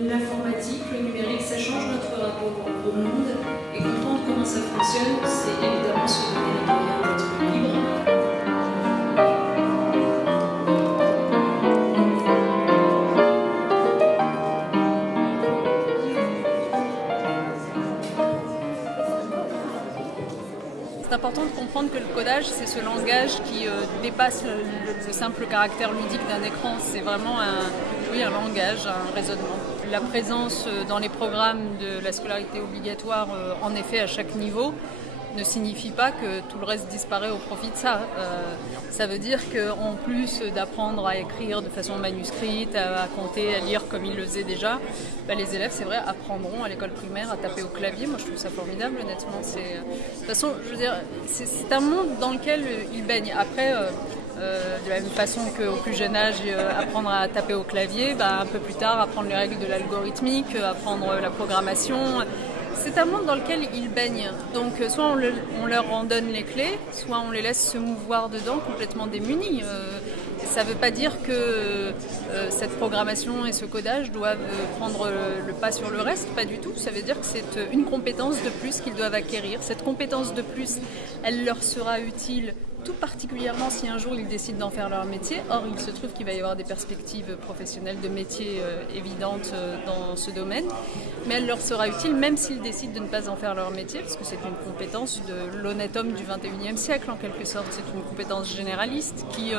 l'informatique, le numérique, ça change notre rapport au monde, et comprendre comment ça fonctionne, c'est évidemment se donner les moyens d'être libre. C'est important de comprendre que le codage, c'est ce langage qui dépasse le simple caractère ludique d'un écran. C'est vraiment un langage, un raisonnement. La présence dans les programmes de la scolarité obligatoire, en effet, à chaque niveau, ne signifie pas que tout le reste disparaît au profit de ça. Ça veut dire qu'en plus d'apprendre à écrire de façon manuscrite, à compter, à lire comme ils le faisaient déjà, les élèves, c'est vrai, apprendront à l'école primaire à taper au clavier. Moi, je trouve ça formidable, honnêtement. De toute façon, je veux dire, c'est un monde dans lequel ils baignent. Après, de la même façon qu'au plus jeune âge, apprendre à taper au clavier, un peu plus tard, apprendre les règles de l'algorithmique, apprendre la programmation. C'est un monde dans lequel ils baignent. Donc soit on leur en donne les clés, soit on les laisse se mouvoir dedans complètement démunis. Ça ne veut pas dire que cette programmation et ce codage doivent prendre le pas sur le reste, pas du tout. Ça veut dire que c'est une compétence de plus qu'ils doivent acquérir. Cette compétence de plus, elle leur sera utile tout particulièrement si un jour ils décident d'en faire leur métier. Or, il se trouve qu'il va y avoir des perspectives professionnelles de métier évidentes dans ce domaine. Mais elle leur sera utile même s'ils décident de ne pas en faire leur métier, parce que c'est une compétence de l'honnête homme du XXIe siècle, en quelque sorte. C'est une compétence généraliste qui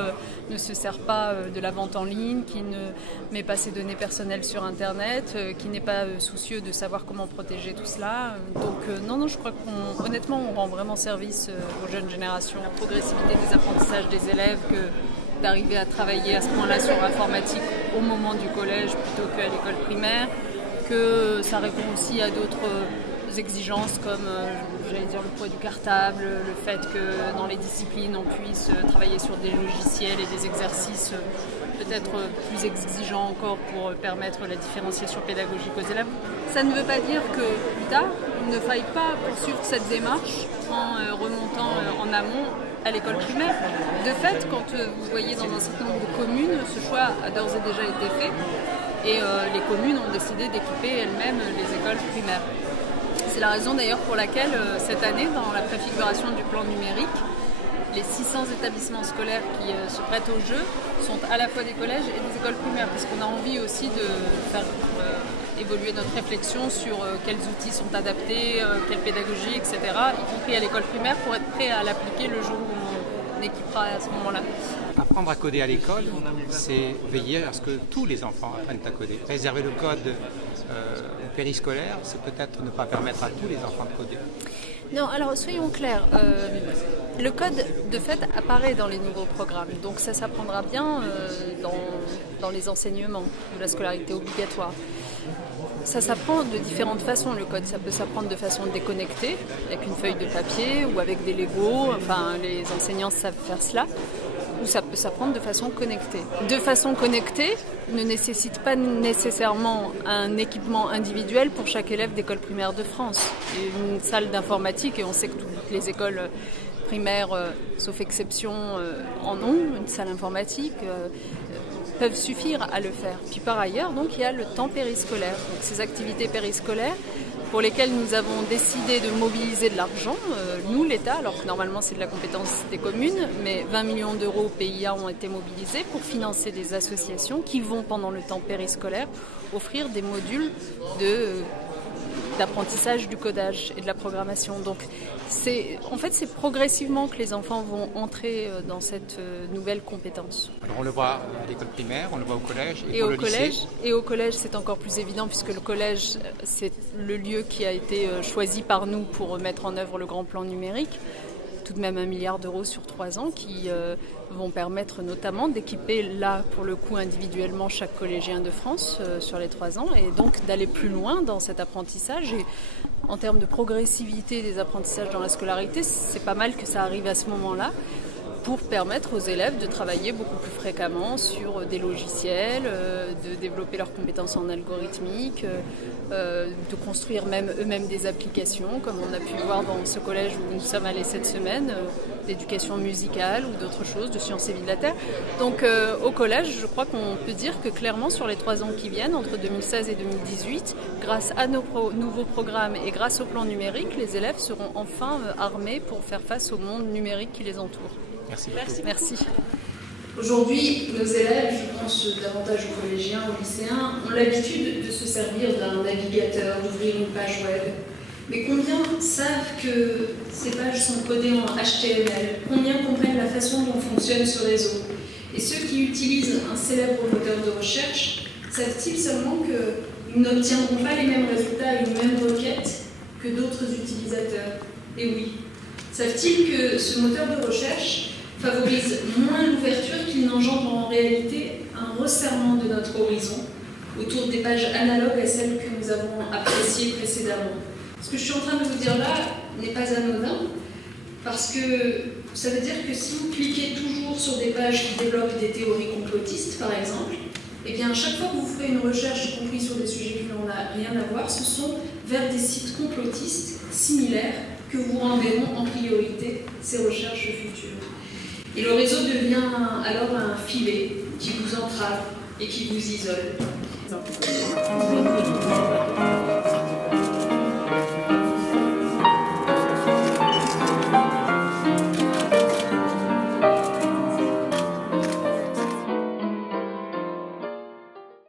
ne se sert pas de la vente en ligne, qui ne met pas ses données personnelles sur Internet, qui n'est pas soucieux de savoir comment protéger tout cela. Donc non, je crois qu'honnêtement, on rend vraiment service aux jeunes générations. La progressivité des apprentissages des élèves, que d'arriver à travailler à ce point-là sur l'informatique au moment du collège plutôt qu'à l'école primaire, que ça répond aussi à d'autres exigences comme, le poids du cartable, le fait que dans les disciplines on puisse travailler sur des logiciels et des exercices peut-être plus exigeants encore pour permettre la différenciation pédagogique aux élèves. Ça ne veut pas dire que plus tard, il ne faille pas poursuivre cette démarche en remontant en amont à l'école primaire. De fait, quand vous voyez dans un certain nombre de communes, ce choix a d'ores et déjà été fait et les communes ont décidé d'équiper elles-mêmes les écoles primaires. C'est la raison d'ailleurs pour laquelle cette année, dans la préfiguration du plan numérique, les 600 établissements scolaires qui se prêtent au jeu sont à la fois des collèges et des écoles primaires, parce qu'on a envie aussi de faire évoluer notre réflexion sur quels outils sont adaptés, quelle pédagogie, etc., y compris à l'école primaire, pour être prêt à l'appliquer le jour où on équipera à ce moment-là. Apprendre à coder à l'école, c'est veiller à ce que tous les enfants apprennent à coder. Réserver le code au périscolaire, c'est peut-être ne pas permettre à tous les enfants de coder. Non, alors soyons clairs, le code de fait apparaît dans les nouveaux programmes, donc ça s'apprendra bien dans les enseignements de la scolarité obligatoire. Ça s'apprend de différentes façons, le code. Ça peut s'apprendre de façon déconnectée, avec une feuille de papier ou avec des Legos, enfin les enseignants savent faire cela. Ou ça peut s'apprendre de façon connectée. De façon connectée ne nécessite pas nécessairement un équipement individuel pour chaque élève d'école primaire de France. Et une salle d'informatique, et on sait que toutes les écoles primaires, sauf exception, en ont, une salle informatique, peuvent suffire à le faire. Puis par ailleurs, donc, il y a le temps périscolaire. Donc, ces activités périscolaires pour lesquelles nous avons décidé de mobiliser de l'argent, nous, l'État, alors que normalement c'est de la compétence des communes, mais 20 millions d'euros au PIA ont été mobilisés pour financer des associations qui vont, pendant le temps périscolaire, offrir des modules d'apprentissage du codage et de la programmation. Donc c'est progressivement que les enfants vont entrer dans cette nouvelle compétence. Alors on le voit à l'école primaire, on le voit au collège et au lycée. Collège. Et au collège, c'est encore plus évident puisque le collège, c'est le lieu qui a été choisi par nous pour mettre en œuvre le grand plan numérique. Tout de même 1 milliard d'euros sur 3 ans qui vont permettre notamment d'équiper là, pour le coup, individuellement chaque collégien de France sur les 3 ans et donc d'aller plus loin dans cet apprentissage. Et en termes de progressivité des apprentissages dans la scolarité, c'est pas mal que ça arrive à ce moment-là. pour permettre aux élèves de travailler beaucoup plus fréquemment sur des logiciels, de développer leurs compétences en algorithmique, de construire même eux-mêmes des applications, comme on a pu voir dans ce collège où nous sommes allés cette semaine, d'éducation musicale ou d'autres choses, de sciences et vie de la Terre. Donc au collège, je crois qu'on peut dire que clairement sur les 3 ans qui viennent, entre 2016 et 2018, grâce à nos nouveaux programmes et grâce au plan numérique, les élèves seront enfin armés pour faire face au monde numérique qui les entoure. Merci beaucoup. Merci. Aujourd'hui, nos élèves, je pense davantage aux collégiens, aux lycéens, ont l'habitude de se servir d'un navigateur, d'ouvrir une page web. Mais combien savent que ces pages sont codées en HTML? Combien comprennent la façon dont fonctionne ce réseau? Et ceux qui utilisent un célèbre moteur de recherche, savent-ils seulement qu'ils n'obtiendront pas les mêmes résultats et une même requête que d'autres utilisateurs? Et oui. Savent-ils que ce moteur de recherche favorise moins l'ouverture qu'il n'engendre en réalité un resserrement de notre horizon autour des pages analogues à celles que nous avons appréciées précédemment? Ce que je suis en train de vous dire là n'est pas anodin, parce que ça veut dire que si vous cliquez toujours sur des pages qui développent des théories complotistes, par exemple, eh bien, à chaque fois que vous ferez une recherche, y compris sur des sujets qui n'ont rien à voir, ce sont vers des sites complotistes similaires que vous renverront en priorité ces recherches futures. Et le réseau devient alors un filet qui vous entrave et qui vous isole.